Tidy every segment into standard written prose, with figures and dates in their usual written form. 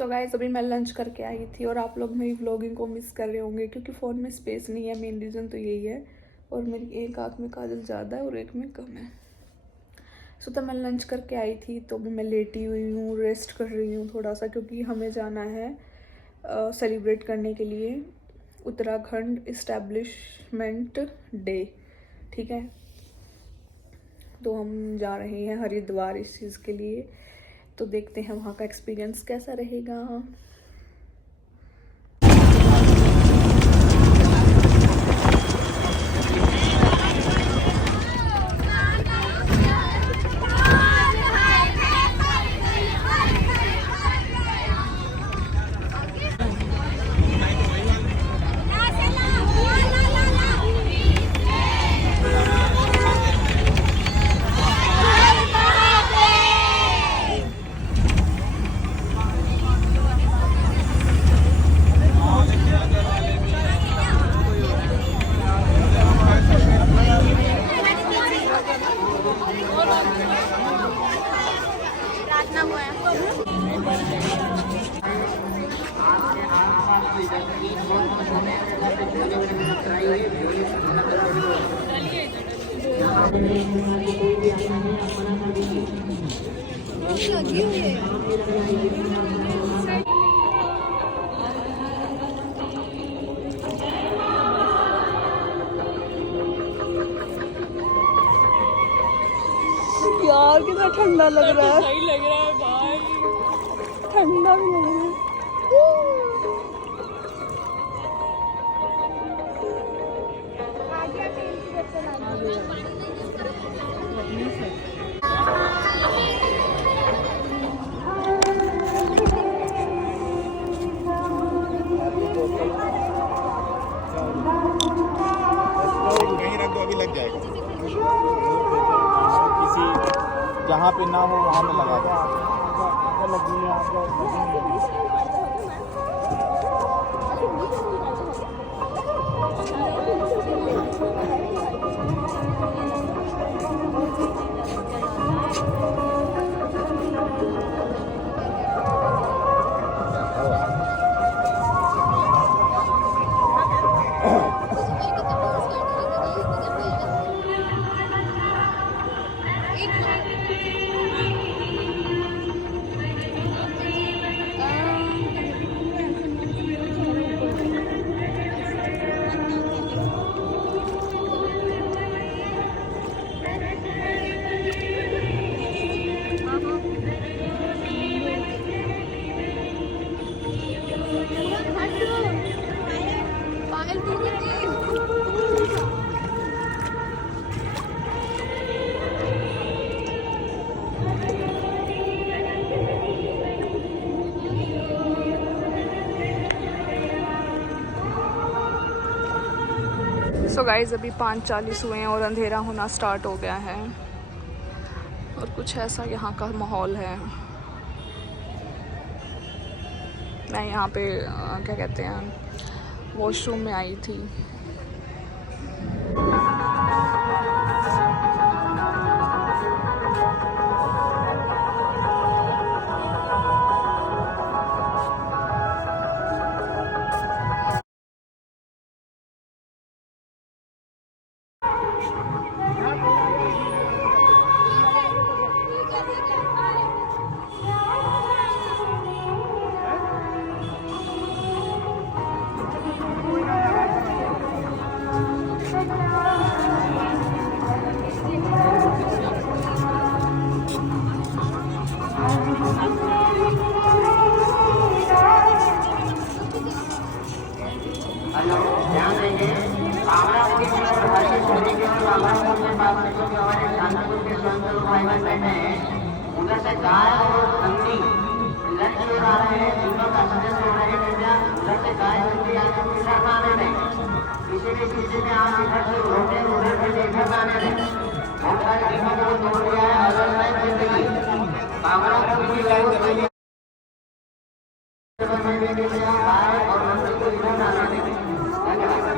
So guys अभी मैं lunch करके आई थी और आप लोग मेरी व्लॉगिंग को मिस कर रहे होंगे क्योंकि फ़ोन में स्पेस नहीं है। मेन रीज़न तो यही है। और मेरी एक आँख में काजल ज़्यादा है और एक में कम है। सो तब मैं लंच करके आई थी तो अभी मैं लेटी हुई हूँ, रेस्ट कर रही हूँ थोड़ा सा, क्योंकि हमें जाना है सेलिब्रेट करने के लिए उत्तराखंड इस्टेब्लिशमेंट डे। ठीक है, तो हम जा रहे हैं हरिद्वार इस चीज़ के लिए। तो देखते हैं वहाँ का एक्सपीरियंस कैसा रहेगा। लगी हुई है। यार कितना ठंडा लग रहा है। सही लग रहा है भाई, ठंडा भी लग रहा है। लग जाएगा, किसी जहाँ पे ना हो वहाँ में लगा दो। सो गाइज अभी 5:40 हुए हैं और अंधेरा होना स्टार्ट हो गया है और कुछ ऐसा यहाँ का माहौल है। मैं यहाँ पे क्या कहते हैं वॉशरूम में आई थी। उधर से गाय और बंदी लड़की और आ रहे हैं, दोनों का सदस्य हो रहे हैं। उधर से गाय बंदी आने में इधर आने में किसी भी किसी में आप इधर से रोटे उधर से इधर आने में बहुत सारे नियमों को तोड़ दिया है। अलग अलग जिंदगी कांगड़ा को भी लाइन कर और मंदिर को इधर आने में। धन्यवाद।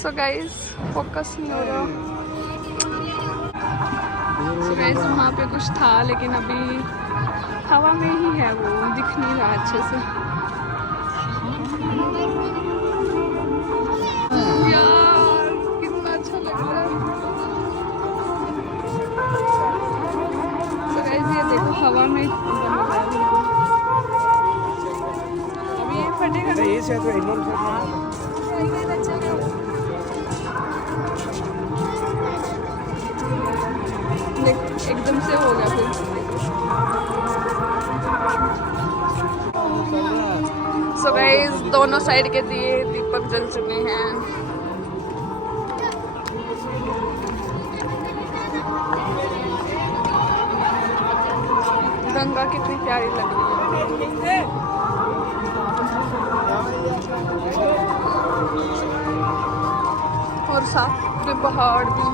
सो गाइस फोकस नहीं हो रहा। सो गाइस वहाँ पे कुछ था लेकिन अभी हवा में ही है, वो दिख नहीं रहा अच्छे से। यार कितना अच्छा लग रहा है। सो गाइस ये देखो हवा में अभी ये फटेगा। ये से तो इग्नोर कर। एकदम से हो गया फिर। सो गाइस दोनों साइड के दिए दीपक जल चुके हैं। गंगा कितनी प्यारी लग रही है और साथ के पहाड़ भी।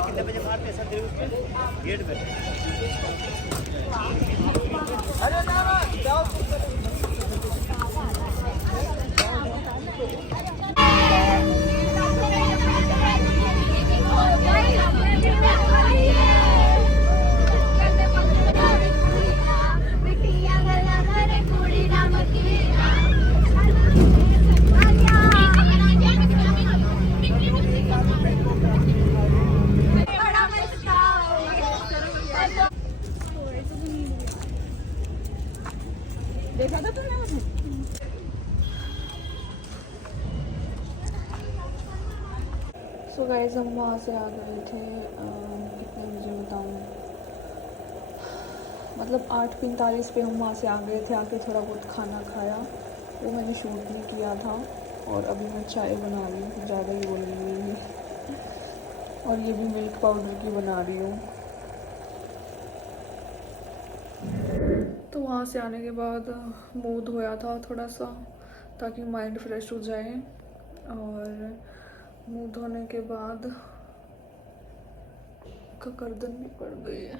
कितने बजे मारते हैं गेट पे? सो गाइस हम वहाँ से आ गए थे कितने बजे बताऊँ, मतलब 8:45 पे हम वहाँ से आ गए थे। आके थोड़ा बहुत खाना खाया, वो मैंने शूट नहीं किया था। और अभी मैं चाय बना रही हूँ, ज़्यादा ही बोल रही हूँ। और ये भी मिल्क पाउडर की बना रही हूँ। तो वहाँ से आने के बाद मुँह धोया था थोड़ा सा ताकि माइंड फ्रेश हो जाए। और मुँह धोने के बाद गर्दन भी पड़ गई है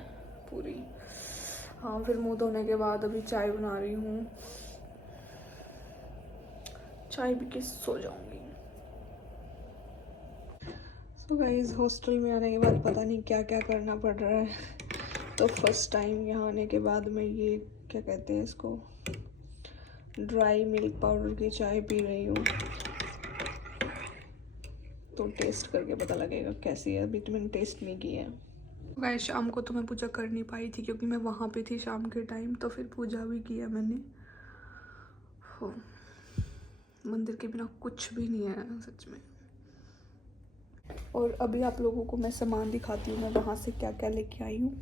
पूरी। हाँ, फिर मुँह धोने के बाद अभी चाय बना रही हूँ। चाय पी के सो जाऊंगी। सो गाइस हॉस्टल में आने के बाद पता नहीं क्या क्या करना पड़ रहा है। तो फर्स्ट टाइम यहाँ आने के बाद मैं ये क्या कहते हैं इसको, ड्राई मिल्क पाउडर की चाय पी रही हूँ। तो टेस्ट करके पता लगेगा कैसी है, अभी तो मैंने टेस्ट नहीं किया है। गाइस शाम को तो मैं पूजा कर नहीं पाई थी क्योंकि मैं वहाँ पे थी शाम के टाइम, तो फिर पूजा भी किया मैंने। हो मंदिर के बिना कुछ भी नहीं है सच में। और अभी आप लोगों को मैं सामान दिखाती हूँ मैं वहाँ से क्या क्या लेके आई हूँ।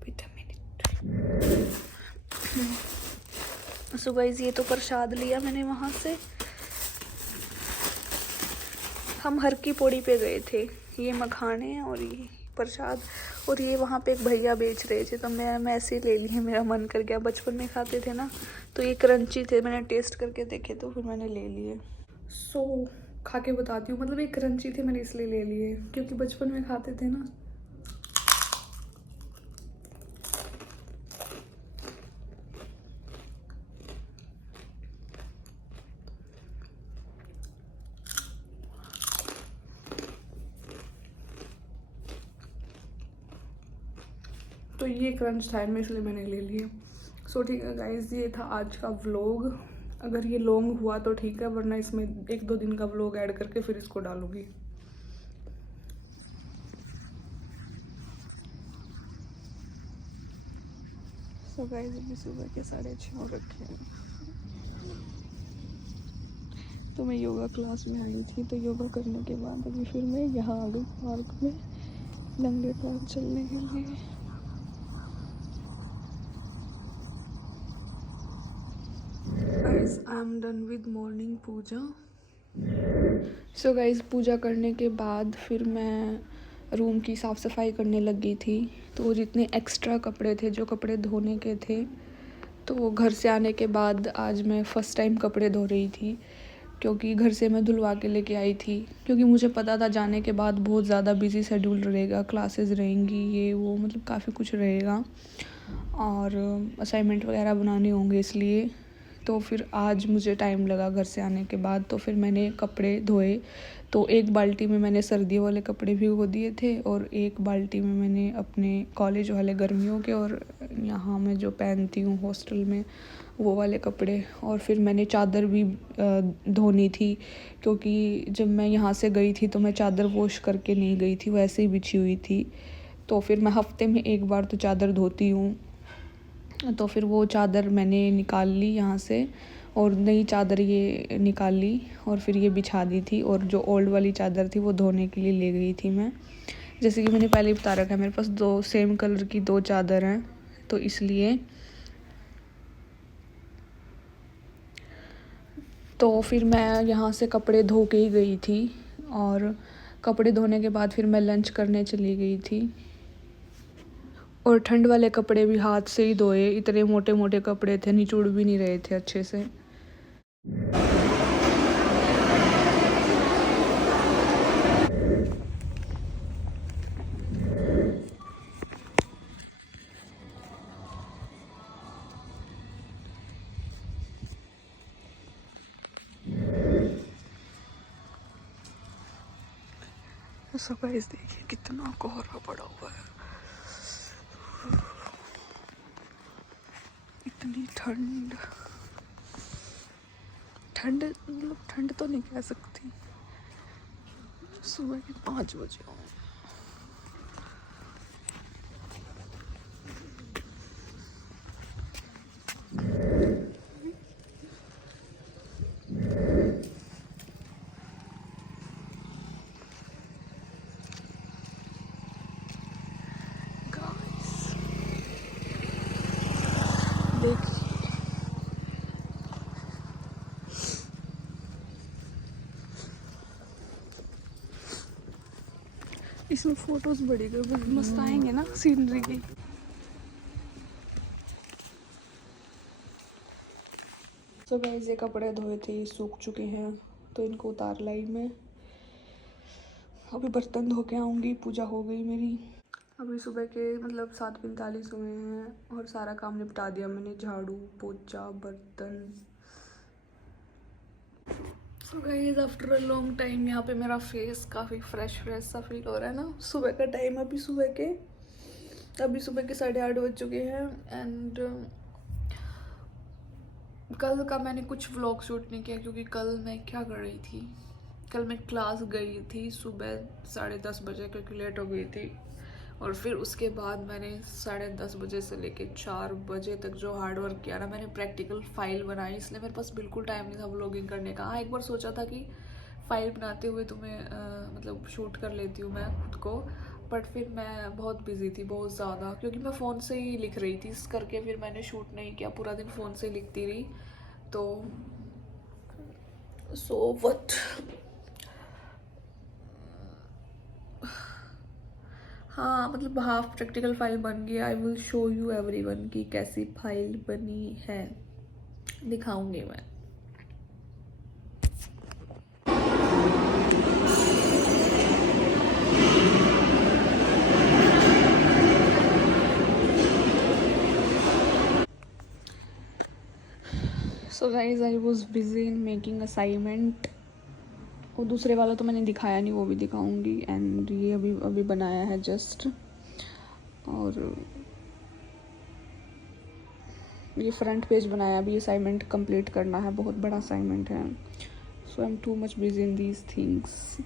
Wait a minute. So guys ये तो प्रसाद लिया मैंने वहाँ से। हम हर की पौड़ी पे गए थे, ये मखाने और ये प्रसाद। और ये वहाँ पे एक भैया बेच रहे थे तो मैं ऐसे ही ले ली, मेरा मन कर गया। बचपन में खाते थे ना तो ये क्रंची थे, मैंने टेस्ट करके देखे तो फिर मैंने ले लिए। सो खा के बताती हूँ, मतलब एक क्रंची थी मैंने इसलिए ले लिए क्योंकि बचपन में खाते थे ना। तो ये क्रंच था में इसलिए मैंने ले लिया। सो ठीक है गाइज, ये था आज का व्लॉग। अगर ये लॉन्ग हुआ तो ठीक है, वरना इसमें 1-2 दिन का व्लॉग ऐड करके फिर इसको डालूंगी। सो गाइज अभी सुबह के 6:30 हो रखे हैं। तो मैं योगा क्लास में आई थी, तो योगा करने के बाद अभी फिर मैं यहाँ आ गई पार्क में नंगे पैर चलने के लिए। I am done with morning puja. So guys पूजा करने के बाद फिर मैं रूम की साफ़ सफाई करने लगी थी। तो जितने एक्स्ट्रा कपड़े थे, जो कपड़े धोने के थे, तो वो घर से आने के बाद आज मैं फ़र्स्ट टाइम कपड़े धो रही थी क्योंकि घर से मैं धुलवा के लेके आई थी। क्योंकि मुझे पता था जाने के बाद बहुत ज़्यादा बिजी शेड्यूल रहेगा, क्लासेस रहेंगी, ये वो मतलब काफ़ी कुछ रहेगा। और असाइनमेंट वगैरह बनाने होंगे इसलिए। तो फिर आज मुझे टाइम लगा घर से आने के बाद, तो फिर मैंने कपड़े धोए। तो एक बाल्टी में मैंने सर्दियों वाले कपड़े भिगो दिए थे और एक बाल्टी में मैंने अपने कॉलेज वाले गर्मियों के और यहाँ मैं जो पहनती हूँ हॉस्टल में वो वाले कपड़े। और फिर मैंने चादर भी धोनी थी, क्योंकि जब मैं यहाँ से गई थी तो मैं चादर वॉश करके नहीं गई थी, वो ऐसे ही बिछी हुई थी। तो फिर मैं हफ्ते में एक बार तो चादर धोती हूँ। तो फिर वो चादर मैंने निकाल ली यहाँ से और नई चादर ये निकाल ली और फिर ये बिछा दी थी। और जो ओल्ड वाली चादर थी वो धोने के लिए ले गई थी मैं। जैसे कि मैंने पहले ही बता रखा है, मेरे पास 2 सेम कलर की 2 चादर हैं, तो इसलिए। तो फिर मैं यहाँ से कपड़े धो के ही गई थी और कपड़े धोने के बाद फिर मैं लंच करने चली गई थी। और ठंड वाले कपड़े भी हाथ से ही धोए, इतने मोटे मोटे कपड़े थे, निचुड़ भी नहीं रहे थे अच्छे से। सो गाइस देखिए कितना कोहरा पड़ा हुआ है, इतनी ठंड मतलब ठंड तो नहीं कह सकती। सुबह के 5 बजे हो। देखिए इसमें फोटोज बड़ी मस्त आएंगे ना सीनरी की। तो गाइस ये कपड़े धोए थे, सूख चुके हैं, तो इनको उतार लाई मैं। अभी बर्तन धो के आऊँगी, पूजा हो गई मेरी। अभी सुबह के मतलब 7:45 हुए हैं और सारा काम निपटा दिया मैंने, झाड़ू पोछा बर्तन। So guys after a long time यहाँ पे मेरा फेस काफ़ी फ्रेश सा फील हो रहा है ना। सुबह का टाइम अभी सुबह के 8:30 बज चुके हैं। एंड कल का मैंने कुछ व्लॉग शूट नहीं किया, क्योंकि कल मैं क्या कर रही थी, कल मैं क्लास गई थी सुबह 10:30 बजे, क्योंकि लेट हो गई थी। और फिर उसके बाद मैंने 10:30 बजे से लेके 4 बजे तक जो हार्ड वर्क किया ना, मैंने प्रैक्टिकल फाइल बनाई, इसलिए मेरे पास बिल्कुल टाइम नहीं था व्लॉगिंग करने का। हाँ एक बार सोचा था कि फाइल बनाते हुए तुम्हें मतलब शूट कर लेती हूँ मैं खुद को, बट फिर मैं बहुत बिजी थी, बहुत ज़्यादा, क्योंकि मैं फ़ोन से ही लिख रही थी, इस करके फिर मैंने शूट नहीं किया, पूरा दिन फ़ोन से ही लिखती रही। तो सो व्हाट, हाँ मतलब हाफ प्रैक्टिकल फाइल बन गई। I will show you everyone कि कैसी फाइल बनी है, दिखाऊंगी मैं। So guys I was busy in making assignment. वो दूसरे वाला तो मैंने दिखाया नहीं, वो भी दिखाऊंगी। एंड ये अभी बनाया है जस्ट, और ये फ्रंट पेज बनाया। अभी असाइनमेंट कंप्लीट करना है, बहुत बड़ा असाइनमेंट है। So I am too much busy in these things.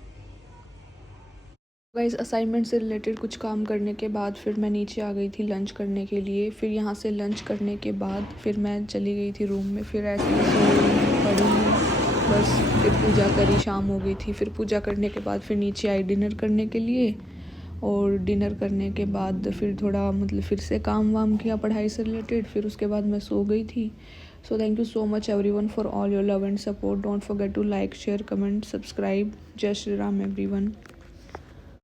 Guys assignment से रिलेटेड कुछ काम करने के बाद फिर मैं नीचे आ गई थी लंच करने के लिए। फिर यहाँ से लंच करने के बाद फिर मैं चली गई थी रूम में, फिर ऐसे ही सोई पड़ी बस। फिर पूजा करी, शाम हो गई थी। फिर पूजा करने के बाद फिर नीचे आई डिनर करने के लिए, और डिनर करने के बाद फिर थोड़ा मतलब फिर से काम वाम किया पढ़ाई से रिलेटेड। फिर उसके बाद मैं सो गई थी। So thank you so much everyone for all your love and support. Don't forget to like share comment subscribe. जय श्री राम एवरीवन।